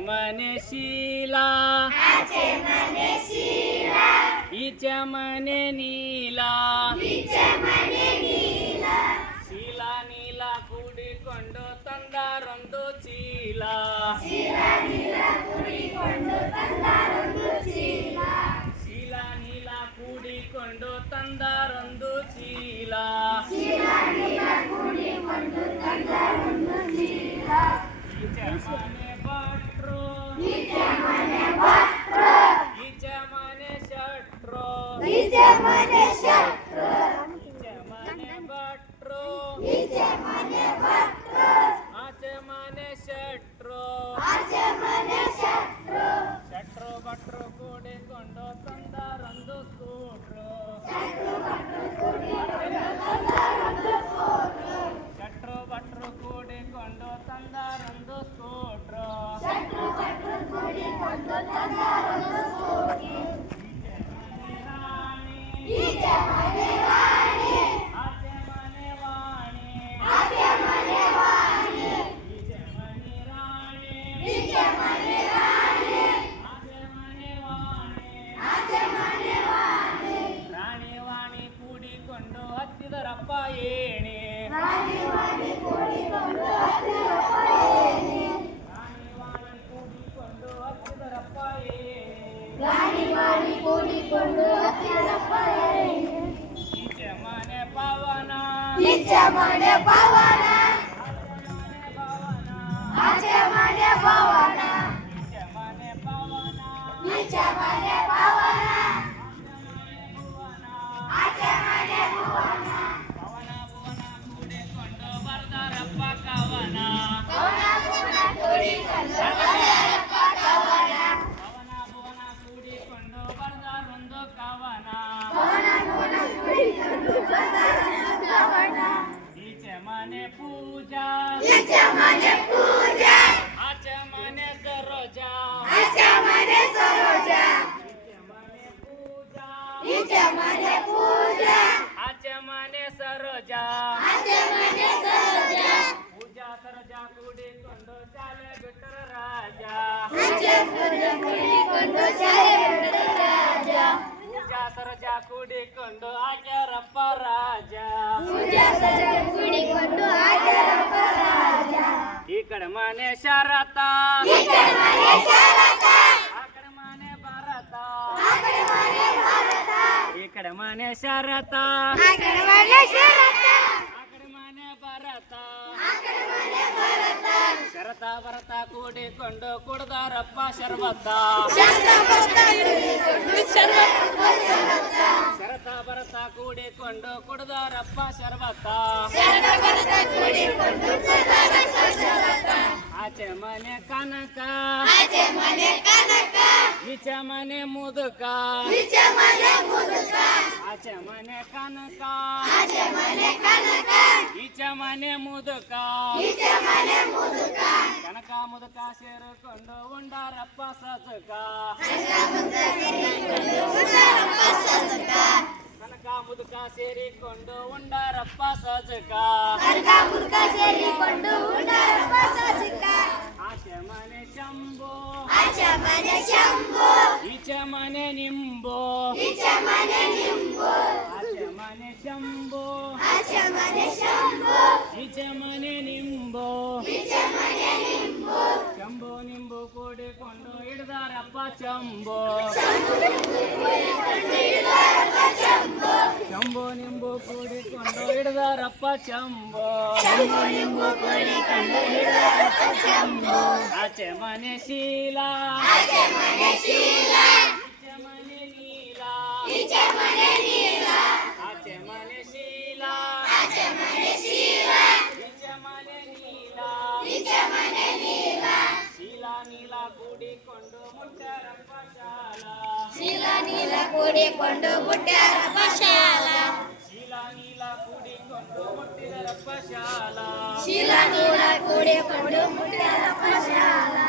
ಮನೆ ಶೀಲಾ ಈಚೆ ಮನೆ ನೀಲಾ ಶೀಲಾ ನೀಲ ಕೂಡಿಕೊಂಡು ತಂದಾರೊಂದು ಚೀಲ ಶೀಲಾ ನೀಲ ಕೂಡಿಕೊಂಡು ತಂದಾರೊಂದು ಚೀಲ ಈಚೆ ಮನೆ ಭಟ್ರು ಈಚೆ ಮನೆ ಶಟ್ರು ಈಚೆ ಮನೆ ಭಟ್ರು ಆಚೆ ಮನೆ ಶಟ್ರು ಶಟ್ರು ಭಟ್ರು ಕೂಡಿಕೊಂಡು ತಂದಾರೊಂದು ಸ್ಕೂಟ್ರು ಶಟ್ರು ಭಟ್ರು ಕೂಡಿಕೊಂಡು ತಂದಾರೊಂದು ಸ್ಕೂಟ್ರು ಈಚೆ ಮನೆ ರಾಣಿ ಆಚೆ ಮನೆ ವಾಣಿ ಈಚೆ ಮನೆ ರಾಣಿ ಆಚೆ ಮನೆ ವಾಣಿ ರಾಣಿ ವಾಣಿ ಕೂಡಿಕೊಂಡು ಹತ್ತಿದರಪ್ಪ ಏಣಿ ರಾಣಿ ವಾಣಿ ಕೂಡಿಕೊಂಡು ಹತ್ತಿದರಪ್ಪ ಏಣಿ ಈಚೆ ಮನೆ ಪವನ ಆಚೆ ಮನೆ ಭುವನ ಪವನ ಭುವನ ಕೂಡಿಕೊಂಡು ಬರ್ದಾರಪ್ಪ ಕವನ ಪವನ ಭುವನ ಕೂಡಿಕೊಂಡು ಬರ್ದಾರೊಂದು ಕವನ ಈಚೆ ಮನೆ ಪೂಜಾ ಆಚೆ ಮನೆ ಸರೋಜಾ ಈಚೆ ಮನೆ ಪೂಜಾ ಆಚೆ ಮನೆ ಸರೋಜಾ ಪೂಜಾ ಸರೋಜಾ ಕೂಡಿಕೊಂಡು ಶಾಲೆ ಬಿಟ್ಟರ ರಾಜ ಪೂಜಾ ಸರೋಜಾ ಕೂಡಿಕೊಂಡು ಆಗ್ಯಾರಪ್ಪ ರಾಜ ಈ ಕಡೆ ಮನೆ ಶರತ ಆ ಕಡೆ ಮನೆ ಭರತ ಈ ಕಡೆ ಮನೆ ಶರತ ಆ ಕಡೆ ಮನೆ ಭರತ ಶರತ ಭರತ ಕೂಡಿಕೊಂಡು ಕುಡ್ದಾರಪ್ಪ ಶರ್ಬತ್ತ ಶರತ ಭರತ ಕೂಡಿಕೊಂಡು ಕುಡ್ದಾರಪ್ಪ ಶರ್ಬತ್ತ ಆಚೆ ಮನೆ ಕನಕ ಈಚೆ ಮನೆ ಮುದುಕ ಆಚೆ ಮನೆ ಕನಕ ಈಚೆ ಮನೆ ಮುದುಕ ಕನಕ ಮುದುಕ ಸೇರಿಕೊಂಡು ಉಂಡಾರಪ್ಪ ಸಜಕ ಕನಕ ಮುದುಕ ಸೇರಿಕೊಂಡು ಉಂಡಾರಪ್ಪ ಸಜಕ ಆಚೆ ಮನೆ ಶಂಭು ಈಚೆ ಮನೆ ನಿಂಬು ಆಚೆ ಮನೆ ಶಂಭು ಈಚೆ ಮನೆ ನಿಂಬು ಶಂಭು ನಿಂಬು ಕೂಡಿಕೊಂಡು ಹಿಡ್ದಾರಪ್ಪ ಚಂಬು ಶಂಭು ನಿಂಬು ಕೂಡಿಕೊಂಡು ಹಿಡ್ದಾರಪ್ಪ ಚಂಬು ಆಚೆ ಮನೆ ಶೀಲಾ ಈಚೆ ಮನೆ ನೀಲಾ ಆಚೆ ಮನೆ ಶೀಲಾ ಈಚೆ ಮನೆ ನೀಲಾ ಶೀಲಾ ನೀಲ ಕೂಡಿಕೊಂಡು ಮುಟ್ಟಾರಪ್ಪ ಶಾಲಾ ಶೀಲಾ ನೀಲ ಕೂಡಿಕೊಂಡು ಮುಟ್ಟಿದರಪ್ಪ ಶಾಲಾ